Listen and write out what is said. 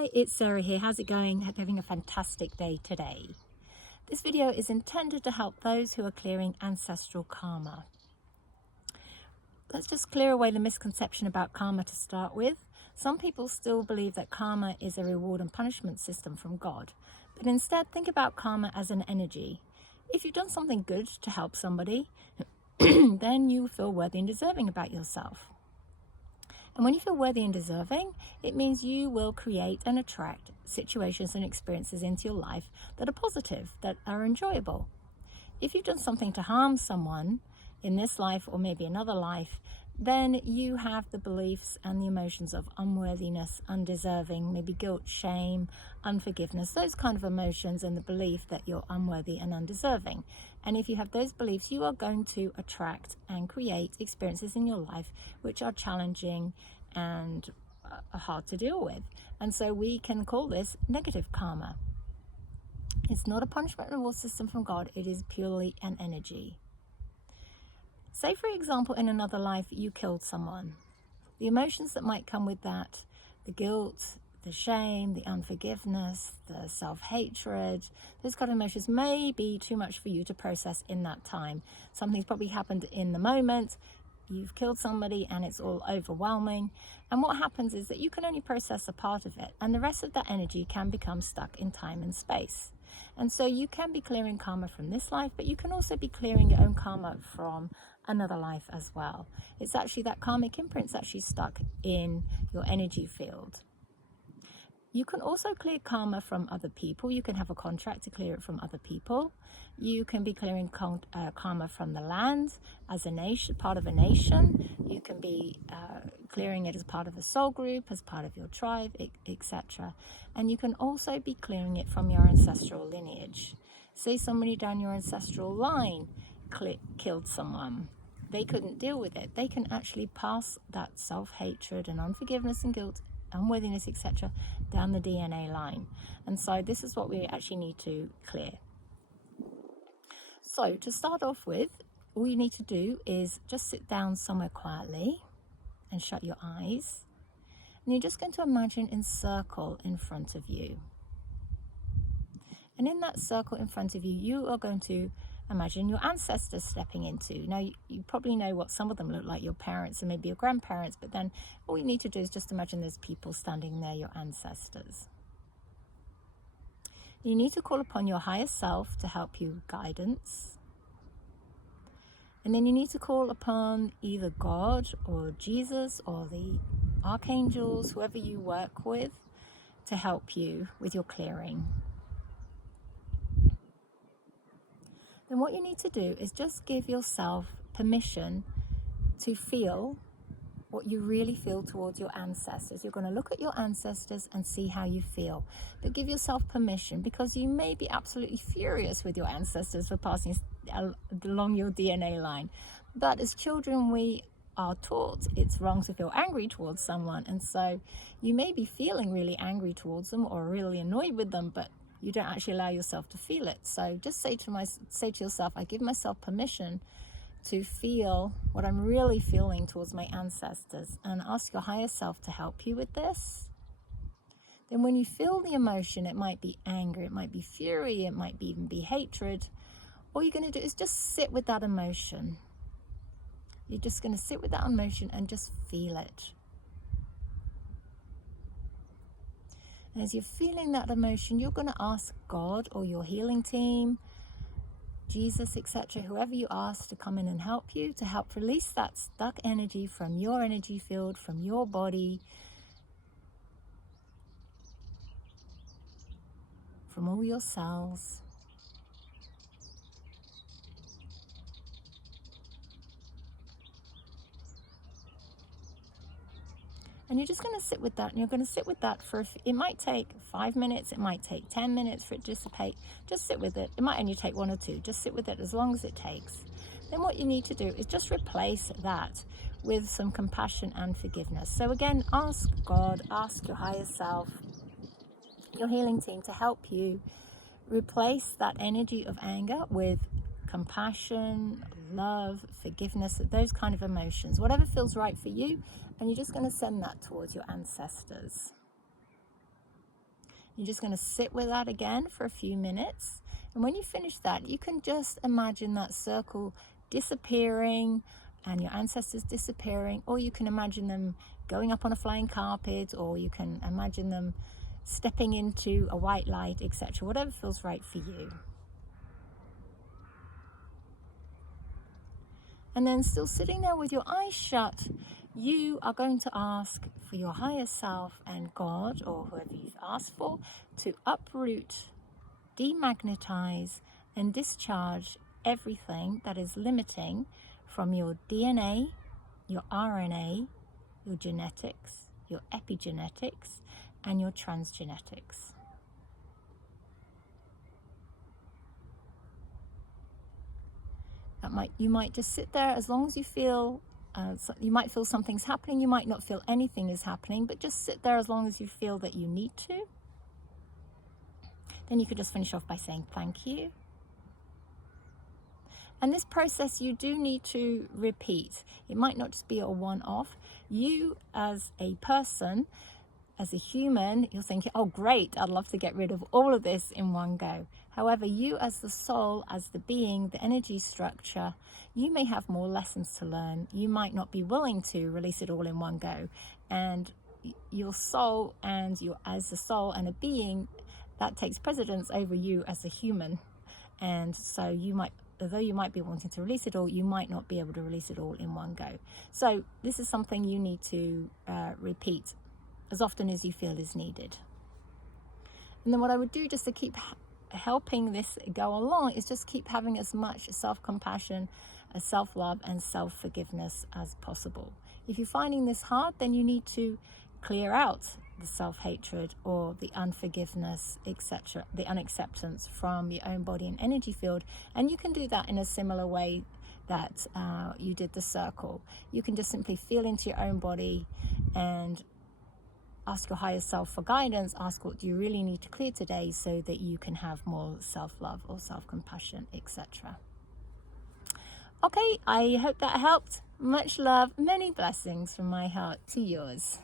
Hi, it's Sarah here. How's it going? Hope you're having a fantastic day today. This video is intended to help those who are clearing ancestral karma. Let's just clear away the misconception about karma to start with. Some people still believe that karma is a reward and punishment system from God, but instead think about karma as an energy. If you've done something good to help somebody, then you feel worthy and deserving about yourself. And when you feel worthy and deserving, it means you will create and attract situations and experiences into your life that are positive, that are enjoyable. If you've done something to harm someone in this life or maybe another life, then you have the beliefs and the emotions of unworthiness, undeserving, maybe guilt, shame, unforgiveness, those kind of emotions, and the belief that you're unworthy and undeserving. And if you have those beliefs, you are going to attract and create experiences in your life which are challenging and hard to deal with. And so we can call this negative karma. It's not a punishment reward system from God, it is purely an energy. Say, for example, in another life, you killed someone. The emotions that might come with that, the guilt, the shame, the unforgiveness, the self-hatred, those kind of emotions may be too much for you to process in that time. Something's probably happened in the moment. You've killed somebody and it's all overwhelming. And what happens is that you can only process a part of it, and the rest of that energy can become stuck in time and space. And so you can be clearing karma from this life, but you can also be clearing your own karma from another life as well. It's actually that karmic imprint's actually stuck in your energy field. You can also clear karma from other people. You can have a contract to clear it from other people. You can be clearing karma from the land as a nation, part of a nation. You can be clearing it as part of a soul group, as part of your tribe, etc. And you can also be clearing it from your ancestral lineage. Say somebody down your ancestral line killed someone. They couldn't deal with it. They can actually pass that self-hatred and unforgiveness and guilt, unworthiness, etc. down the DNA line. And so this is what we actually need to clear. So to start off with, all you need to do is just sit down somewhere quietly and shut your eyes. And you're just going to imagine a circle in front of you. And in that circle in front of you, you are going to imagine your ancestors stepping into. Now, you probably know what some of them look like, your parents and maybe your grandparents, but then all you need to do is just imagine those people standing there, your ancestors. You need to call upon your higher self to help you with guidance. And then you need to call upon either God or Jesus or the archangels, whoever you work with, to help you with your clearing. Then what you need to do is just give yourself permission to feel what you really feel towards your ancestors. You're going to look at your ancestors and see how you feel. But give yourself permission, because you may be absolutely furious with your ancestors for passing along your DNA line. But as children, we are taught it's wrong to feel angry towards someone. And so you may be feeling really angry towards them or really annoyed with them, but you don't actually allow yourself to feel it. So just say to yourself, I give myself permission to feel what I'm really feeling towards my ancestors, and ask your higher self to help you with this. Then when you feel the emotion, it might be anger, it might be fury, it might even be hatred. All you're going to do is just sit with that emotion. You're just going to sit with that emotion and just feel it. And as you're feeling that emotion, you're going to ask God or your healing team, Jesus, etc., whoever you ask to come in and help you, to help release that stuck energy from your energy field, from your body, from all your cells. And you're just going to sit with that, and you're going to sit with that for, it might take 5 minutes, it might take 10 minutes for it to dissipate. Just sit with it. It might only take 1 or 2. Just sit with it as long as it takes. Then what you need to do is just replace that with some compassion and forgiveness. So again, ask God, ask your higher self, your healing team to help you replace that energy of anger with compassion, love, forgiveness, those kind of emotions, whatever feels right for you. And you're just going to send that towards your ancestors. You're just going to sit with that again for a few minutes. And when you finish that, you can just imagine that circle disappearing and your ancestors disappearing, or you can imagine them going up on a flying carpet, or you can imagine them stepping into a white light, etc. Whatever feels right for you. And then, still sitting there with your eyes shut, you are going to ask for your higher self and God, or whoever you've asked for, to uproot, demagnetize, and discharge everything that is limiting from your DNA, your RNA, your genetics, your epigenetics, and your transgenetics. You might just sit there as long as you feel, you might feel something's happening, you might not feel anything is happening, but just sit there as long as you feel that you need to. Then you could just finish off by saying thank you. And this process you do need to repeat. It might not just be a one-off. You as a person, as a human, you're thinking, oh great, I'd love to get rid of all of this in one go. However, you as the soul, as the being, the energy structure, you may have more lessons to learn. You might not be willing to release it all in one go. And your soul, and you as a soul and a being, that takes precedence over you as a human. And so you might, although you might be wanting to release it all, you might not be able to release it all in one go. So this is something you need to repeat as often as you feel is needed. And then what I would do, just to keep helping this go along, is just keep having as much self-compassion, self-love, and self-forgiveness as possible. If you're finding this hard, then you need to clear out the self-hatred or the unforgiveness, etc., the unacceptance from your own body and energy field. And you can do that in a similar way that you did the circle. You can just simply feel into your own body and ask your higher self for guidance. Ask, what do you really need to clear today, so that you can have more self-love or self-compassion, etc. Okay, I hope that helped. Much love, many blessings from my heart to yours.